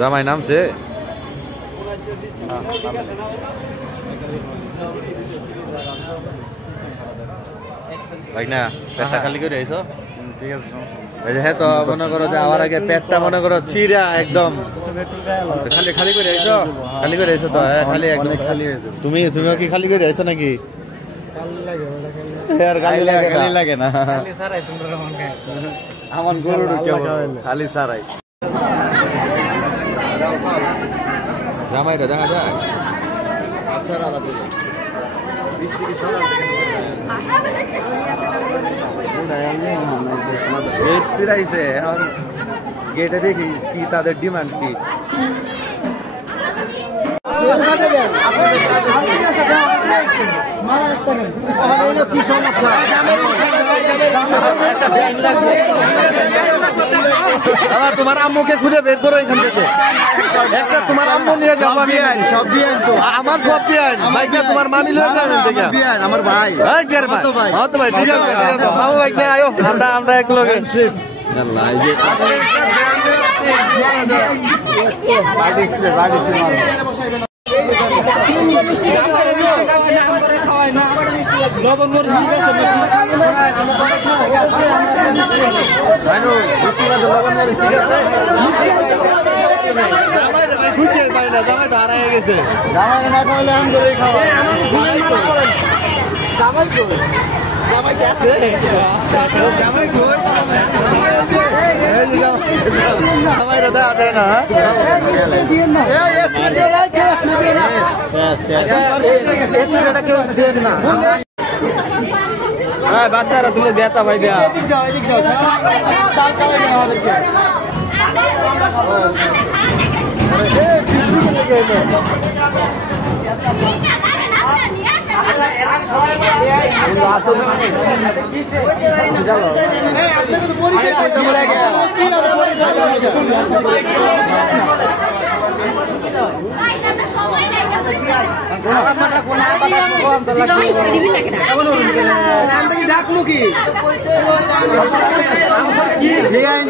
জামাই নামছে ভাই না পেটটা খালি করে আইছো ঠিক আছে হ্যাঁ তো মনে করো যে আমার আগে পেটটা মনে করো চিরা একদম খালি খালি করে আইছো খালি করে আইছো তো হ্যাঁ খালি একদম খালি তুমিও কি খালি করে আইছো নাকি গালি লাগে না আমার গরু খালি সারাই জামাইটা দেখা যায় গেট ফিরাইছে এখন গেটে দেখি কি তাদের ডিমান্ড কি তোমার আম্মুকে খুঁজে বের করো এখান থেকে একটা তোমার আম্মু নিয়ে যাবো সব বিয়ান তো আমার সব বিয়ান ভাইটা তোমার মামি লয়ে যাবেন থেকে আমার ভাই তো ভাই ঠিক আছে বাবু ভাই আয়ো আমরা এক লগে আল্লাহ এই যে বাচ্চারা তুলে দেতা ভাই দেয়া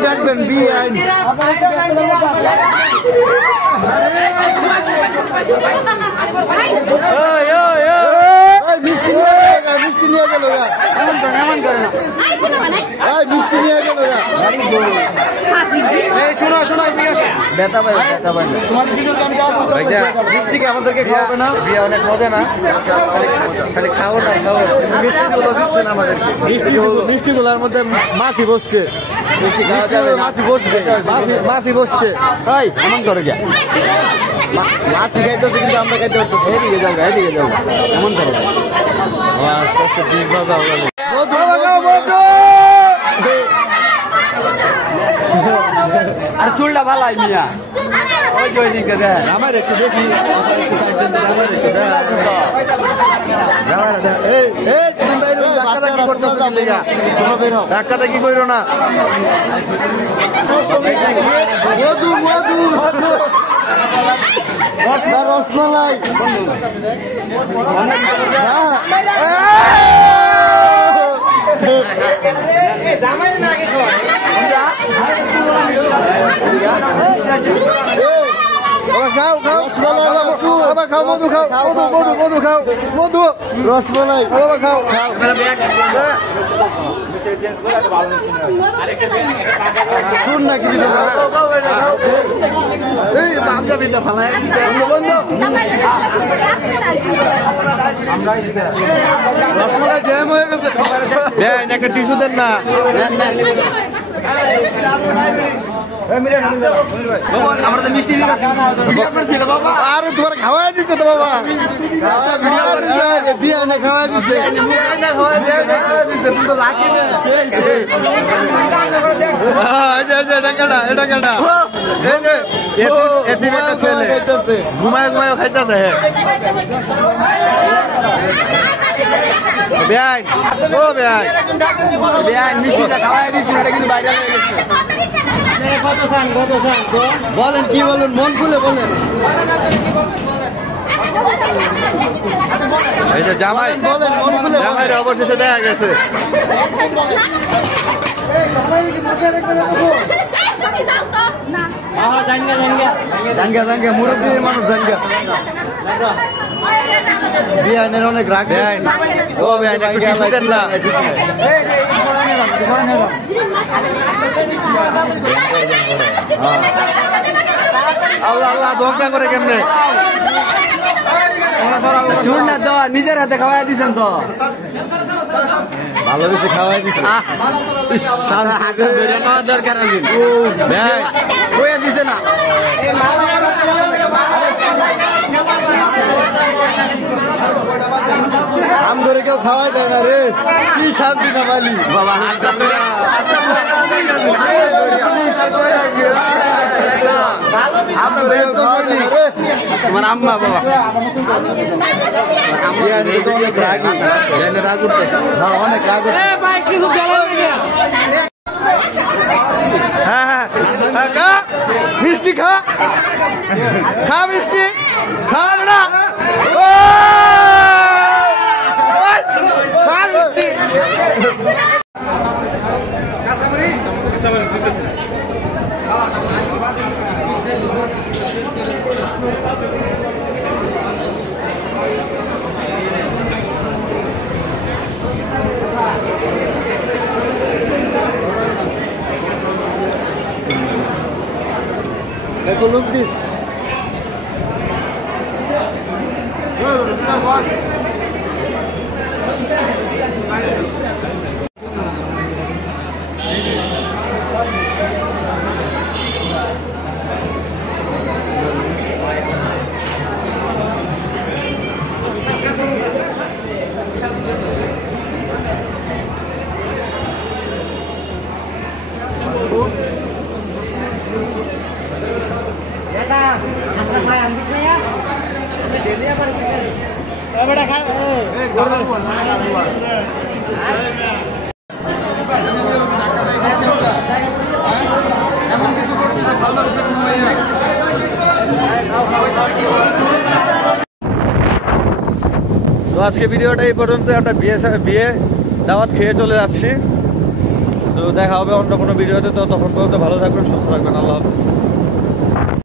দেখবেন বিআইন মিষ্টি নিয়ে গেল মিষ্টি নিয়ে গেল মিষ্টিকে আমাদেরকে খাওয়াবে না বিয়ে অনেক মজা না খালি খাও না মিষ্টিগুলো দিচ্ছে না আমাদেরকে মিষ্টিগুলোর মধ্যে মাছি বসছে মাছি বসছে এমন করে যা মাছি খাইতেছে কিন্তু আমরা খাইতে পারতেছি এদিকে যাও এমন করে আস্তে আস্তে বিষ ভাজা আর চুলটা ভালো মিয়া আমার একটু দেখি ধাক্কাটা কি করো না রসমালাই খাও খাও খাও মধু খাও মধু খাও মধু রসমালাই খাও খাও শুন না কি এই বামজা বিন্দা ফালায় রসমালাই জ্যাম হয়ে গেছে একটা টিস্যু দেন না আমরা তো মিষ্টি ছিল বাবা আর তোমার খাওয়া দিচ্ছে তো বাবা খাওয়া দিচ্ছে তুমি তো লাকি ছেলে ঘুমায় ঘুমায় খাইতেছে বেআইন ও বেআইন মিষ্টিটা খাওয়াই দিচ্ছি এটা কিন্তু বাইরে হয়ে গেছে বলেন কি বলেন মন খুলে বলেন এই যে জামাই বলেন মন খুলে জামাইয়ের অবশেষে দেখা গেছে জাঙ্গা জাঙ্গা মুরব্বী মানুষ জাঙ্গা বিয়ানের অনেক রাগ ও বিয়ান একটু কিছু দেন না আল্লাহ আল্লাহ দোয়া করে কেমনে চুর না তো নিজের হাতে খাওয়াই দিছেন তো ভালো বেশি খাওয়াই দিছে দরকার দিছে না আম ধরে কেউ খাওয়াই দেয় না রে কি শান্তি না পালি বাবা তোমার আম্মা বাবা অনেক রাগ অনেক রাগ হ্যাঁ হ্যাঁ খা মিষ্টি খা খা মিষ্টি খা না খা মিষ্টি Look this. তো আজকে ভিডিওটা এই পর্যন্ত একটা বিয়ে দাওয়াত খেয়ে চলে যাচ্ছি তো দেখা হবে অন্য কোনো ভিডিওতে তো তখন পর্যন্ত ভালো থাকবেন সুস্থ থাকবেন আল্লাহ হাফেজ